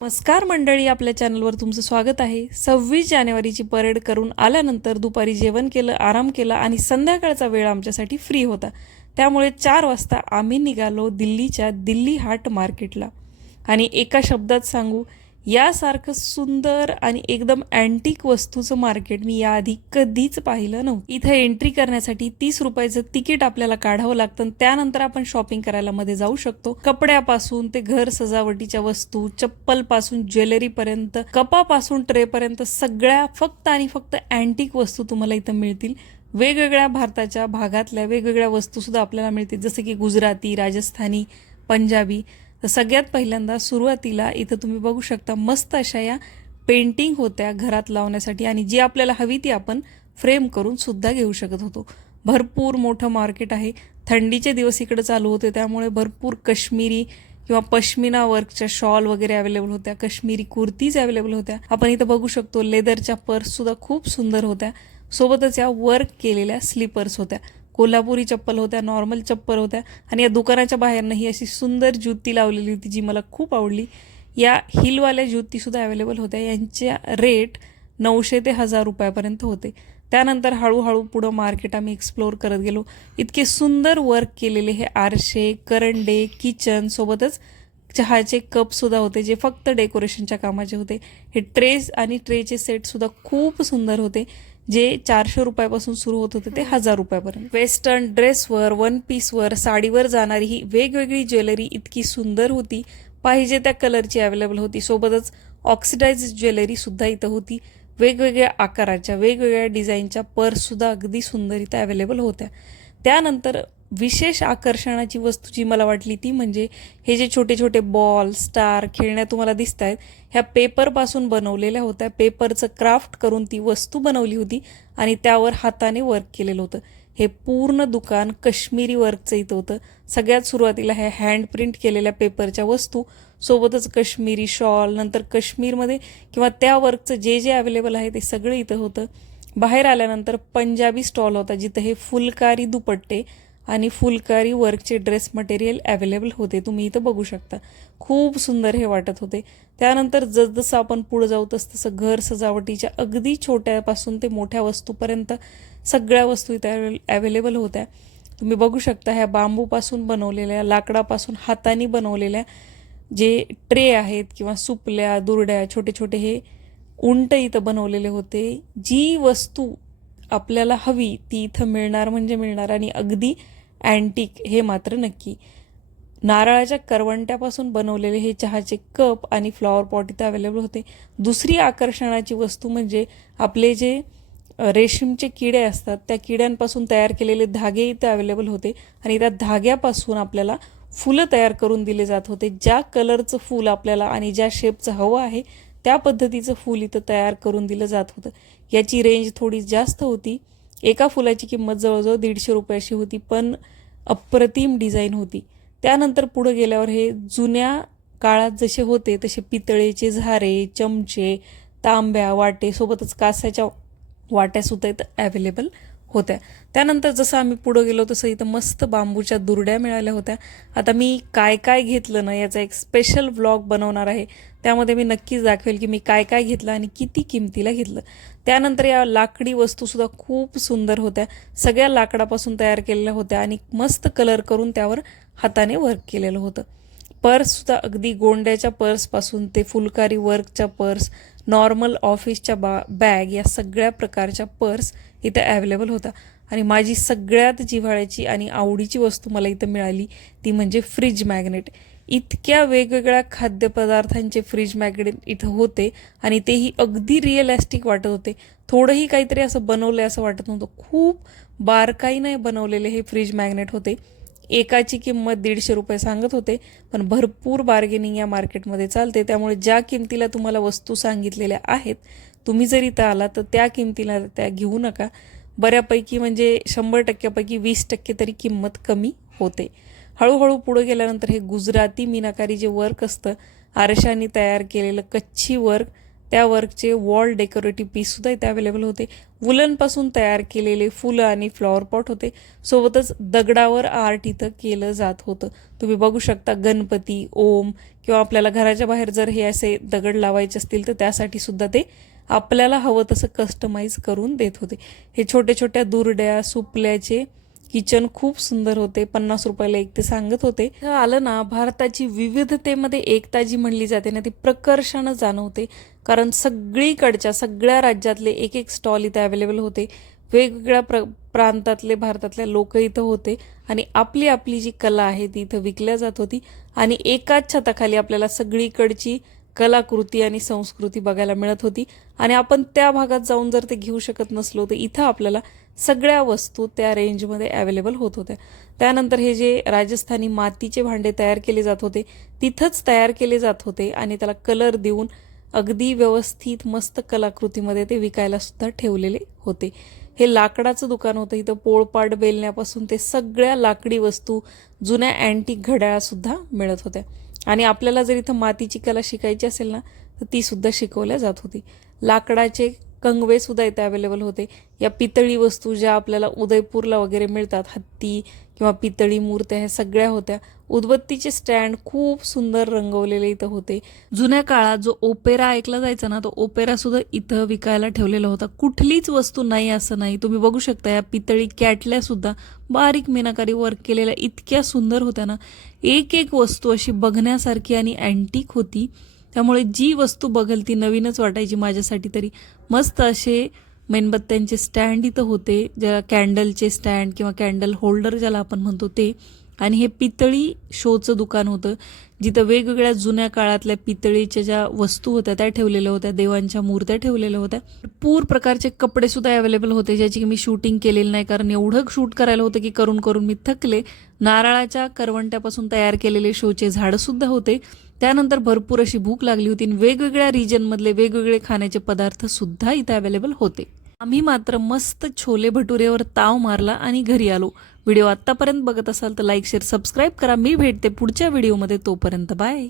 नमस्कार मंडळी, आपल्या चॅनलवर तुमचं स्वागत आहे। 26 जानेवारीची परेड करून आल्यानंतर दुपारी जेवण केलं, आराम केला आणि संध्याकाळचा वेळ आमच्यासाठी फ्री होता। त्यामुळे 4 वाजता आम्ही निघालो दिल्लीच्या दिल्ली हाट मार्केटला। आणि एका शब्दात सांगू, यासारखं सुंदर आणि एकदम अँटिक वस्तूचं मार्केट मी याआधी कधीच पाहिलं नव्हतं। इथे एंट्री करण्यासाठी 30 रुपयाचं तिकीट आपल्याला काढावं लागतं। त्यानंतर आपण शॉपिंग करायला मध्ये जाऊ शकतो। कपड्यापासून ते घर सजावटीच्या वस्तू, चप्पल पासून ज्वेलरी पर्यंत, कपापासून ट्रे पर्यंत सगळ्या फक्त आणि फक्त अँटिक वस्तू तुम्हाला इथं मिळतील। वेगवेगळ्या भारताच्या भागातल्या वेगवेगळ्या वस्तू सुद्धा आपल्याला मिळतील, जसे की गुजराती, राजस्थानी, पंजाबी। तर सगळ्यात पहिल्यांदा सुरुवातीला इथं तुम्ही बघू शकता मस्त अशा या पेंटिंग होत्या घरात लावण्यासाठी, आणि जी आपल्याला हवी ती आपण फ्रेम करून सुद्धा घेऊ शकत होतो। भरपूर मोठं मार्केट आहे। थंडीचे दिवस इकडे चालू होते, त्यामुळे भरपूर काश्मीरी किंवा पश्मिना वर्कच्या शॉल वगैरे अवेलेबल होत्या, काश्मीरी कुर्तीज अवेलेबल होत्या। आपण इथं बघू शकतो लेदरच्या पर्स सुद्धा खूप सुंदर होत्या। सोबतच या वर्क केलेल्या स्लीपर्स होत्या, कोल्हापुरी चप्पल होत्या, नॉर्मल चप्पल होत्या। आणि या दुकानाच्या बाहेरनं ही अशी सुंदर ज्योती लावलेली होती, जी मला खूप आवडली। या हिलवाल्या ज्योतीसुद्धा अवेलेबल होत्या। यांच्या रेट 900 ते 1000 रुपयापर्यंत होते। त्यानंतर हळूहळू पुढं मार्केट आम्ही एक्सप्लोअर करत गेलो। इतके सुंदर वर्क केलेले हे आरशे, करंडे, किचन, सोबतच चहाचे कपसुद्धा होते, जे फक्त डेकोरेशनच्या कामाचे होते। हे ट्रेस आणि ट्रेचे सेटसुद्धा खूप सुंदर होते, जे 400 रुपयापासून सुरू होत होते ते 1000 रुपयापर्यंत। वेस्टर्न ड्रेसवर, वन पीसवर, साडीवर जाणारी ही वेगवेगळी ज्वेलरी इतकी सुंदर होती, पाहिजे त्या कलरची अवेलेबल होती। सोबतच ऑक्सिडाइज ज्वेलरी सुद्धा इथं होती। वेगवेगळ्या आकाराच्या, वेगवेगळ्या डिझाईनच्या पर्ससुद्धा अगदी सुंदर इथं अवेलेबल होत्या। त्यानंतर विशेष आकर्षणाची वस्तू जी मला वाटली ती म्हणजे हे जे छोटे छोटे बॉल, स्टार खेळण्या तुम्हाला दिसत आहेत, ह्या पेपरपासून बनवलेल्या होत्या। पेपरचं क्राफ्ट करून ती वस्तू बनवली होती आणि त्यावर हाताने वर्क केलेलं होतं। हे पूर्ण दुकान काश्मीरी वर्कचं इथं होतं। सगळ्यात सुरुवातीला हे हँड प्रिंट केलेल्या पेपरच्या वस्तू, सोबतच काश्मीरी शॉल, नंतर काश्मीरमध्ये किंवा त्या वर्कचं जे जे अवेलेबल आहे ते सगळं इथं होतं। बाहेर आल्यानंतर पंजाबी स्टॉल होता, जिथं हे फुलकारी दुपट्टे आणि फुलकारी वर्कचे ड्रेस मटेरियल अवेलेबल होते। तुम्ही इथं बघू शकता, खूप सुंदर हे वाटत होते। त्यानंतर जसजसं आपण पुढे जाऊ तसं घर सजावटीच्या अगदी छोट्यापासून ते मोठ्या वस्तूपर्यंत सगळ्या वस्तू इथं अवेलेबल होत्या। तुम्ही बघू शकता, ह्या बांबूपासून बनवलेल्या, लाकडापासून हाताने बनवलेल्या जे ट्रे आहेत किंवा सुपल्या, दुरड्या, छोटे छोटे हे उंट इथं बनवलेले होते। जी वस्तू आपल्याला हवी ती इथं मिळणार म्हणजे मिळणार, आणि अगदी अँटिक हे मात्र नक्की। नारळाच्या करवंट्यापासून बनवलेले हे चहाचे कप आणि फ्लॉवर पॉट इथं अवेलेबल होते। दुसरी आकर्षणाची वस्तू म्हणजे आपले जे रेशीमचे किडे असतात, त्या किड्यांपासून तयार केलेले धागे इथं अवेलेबल होते, आणि त्या धाग्यापासून आपल्याला फुलं तयार करून दिले जात होते। ज्या कलरचं फूल आपल्याला आणि ज्या शेपचं हवं आहे त्या पद्धतीचं फूल इथं तयार करून दिलं जात होतं। याची रेंज थोडी जास्त होती। एका फुलाची किंमत जवळजवळ 150 रुपये अशी होती, पण अप्रतिम डिझाईन होती। त्यानंतर पुढे गेल्यावर हे जुन्या काळात जसे होते तसे पितळेचे झारे, चमचे, तांब्या, वाटे, सोबतच कास्याच्या वाट्यासुद्धा इथं अवेलेबल होत्या। त्यानंतर जसं आम्ही पुढे गेलो तसं इथं मस्त बांबूच्या दुरड्या मिळाल्या होत्या। आता मी काय काय घेतलं ना, याचा एक स्पेशल व्लॉग बनवणार आहे। त्यामध्ये मी नक्कीच दाखवेल की मी काय काय घेतलं आणि किती किमतीला घेतलं। त्यानंतर या लाकडी वस्तूसुद्धा खूप सुंदर होत्या, सगळ्या लाकडापासून तयार केलेल्या होत्या आणि मस्त कलर करून त्यावर हाताने वर्क केलेलं होतं। पर्ससुद्धा अगदी गोंड्याच्या पर्सपासून ते फुलकारी वर्कच्या पर्स, नॉर्मल ऑफिसच्या बॅग, या सगळ्या प्रकारच्या पर्स इथं अवेलेबल होता। आणि माझी सगळ्यात जिव्हाळ्याची आणि आवडीची वस्तू मला इथं मिळाली ती म्हणजे फ्रीज मॅग्नेट। इतक्या वेगवेगळ्या खाद्यपदार्थांचे फ्रीज मॅग्नेट इथं होते, आणि तेही अगदी रिअलिस्टिक वाटत होते। थोडंही काहीतरी असं बनवलं असं वाटत नव्हतं। खूप बारकाईने बनवलेले हे फ्रीज मॅग्नेट होते। एकाची किंमत 150 रुपये सांगत होते, पण भरपूर बार्गेनिंग या मार्केटमध्ये चालते। त्यामुळे ज्या किमतीला तुम्हाला वस्तू सांगितलेल्या आहेत, तुम्ही जर इथं आला तर त्या किमतीला त्या घेऊ नका। बऱ्यापैकी म्हणजे 100%पैकी 20% तरी किंमत कमी होते। हळूहळू पुढे गेल्यानंतर हे गुजराती मीनाकारी जे वर्क असतं, आरशाने तयार केलेलं कच्छी वर्क, त्या वर्कचे वॉल डेकोरेटिव्ह पीससुद्धा इथे अवेलेबल होते। वुलनपासून तयार केलेले फुलं आणि फ्लॉवर पॉट होते, सोबतच दगडावर आर्ट इथं केलं जात होतं। तुम्ही बघू शकता गणपती, ओम किंवा आपल्याला घराच्या बाहेर जर हे असे दगड लावायचे असतील तर त्यासाठी सुद्धा ते आपल्याला हवं तसं कस्टमाइज करून देत होते. हे छोट्या छोट्या दुरड्या सुपल्याचे किचन खूप सुंदर होते. 50 रुपयाला एक ते सांगत होते. आलं ना, भारताची विविधतेमध्ये एकता जी म्हणली जाते ना ती प्रकर्षानं जाणवते. कारण सगळीकडच्या सगळ्या राज्यातले एक एक स्टॉल इथं अवेलेबल होते. वेगवेगळ्या प्रांतातले भारतातल्या लोक इथं होते आणि आपली आपली जी कला आहे ती इथं विकल्या जात होती. आणि एकाच छताखाली आपल्याला सगळीकडची कलाकृती आणि संस्कृती बघायला मिळत होती. आणि आपण त्या भागात जाऊन जर ते घेऊ शकत नसलो तर इथं आपल्याला सगळ्या वस्तू त्या रेंजमध्ये अवेलेबल होत होत्या. त्यानंतर हे जे राजस्थानी मातीचे भांडे तयार केले जात होते तिथंच तयार केले जात होते आणि त्याला कलर देऊन अगदी व्यवस्थित मस्त कलाकृतीमध्ये ते विकायला सुद्धा ठेवलेले होते. हे लाकडाचं दुकान होतं. इथं पोळपाट बेलण्यापासून ते सगळ्या लाकडी वस्तू, जुन्या अँटिक घड्याळासुद्धा मिळत होत्या. आणि आपल्याला जर इथं मातीची कला शिकायची असेल ना तर ती सुद्धा शिकवल्या जात होती. लाकडाचे कंगवे सुद्धा इथे अवेलेबल होते. या पितळी वस्तू ज्या आपल्याला उदयपूरला वगैरे मिळतात, हत्ती किंवा पितळी मूर्त्या, ह्या सगळ्या होत्या. उदबत्तीचे स्टँड खूप सुंदर रंगवलेले इथं होते. जुन्या काळात जो ओपेरा ऐकला जायचा ना तो ओपेरा सुद्धा इथं विकायला ठेवलेला होता. कुठलीच वस्तू नाही असं नाही. तुम्ही बघू शकता या पितळी कॅटल्या सुद्धा बारीक मीनाकारी वर्क केलेल्या इतक्या सुंदर होत्या ना. एक एक वस्तू अशी बघण्यासारखी आणि अँटिक होती. त्यामुळे जी वस्तू बघल ती नवीनच वाटायची माझ्यासाठी तरी. मस्त असे मेणबत्त्यांचे स्टँड इथं होते, ज्याला कॅन्डलचे स्टँड किंवा कॅन्डल होल्डर ज्याला आपण म्हणतो ते. आणि हे पितळी शोचं दुकान होतं जिथं वेगवेगळ्या जुन्या काळातल्या पितळीच्या ज्या वस्तू होत्या त्या ठेवलेल्या होत्या. देवांच्या मूर्त्या ठेवलेल्या होत्या. भरपूर प्रकारचे कपडे सुद्धा अवेलेबल होते ज्याची की मी शूटिंग केलेली नाही कारण एवढं शूट करायला होतं की करून करून मी थकले. नारळाच्या करवंट्यापासून तयार केलेले शोचे झाडं सुद्धा होते. त्यानंतर भरपूर अशी भूक लागली होती. वेगवेगळ्या रिजनमधले वेगवेगळे खाण्याचे पदार्थ सुद्धा इथे अवेलेबल होते. आम्ही मात्र मस्त छोले भटुरेवर ताव मारला आणि घरी आलो. व्हिडिओ आत्तापर्यंत बघत असाल तर लाईक शेअर सबस्क्राईब करा. मी भेटते पुढच्या व्हिडिओमध्ये. तोपर्यंत बाय.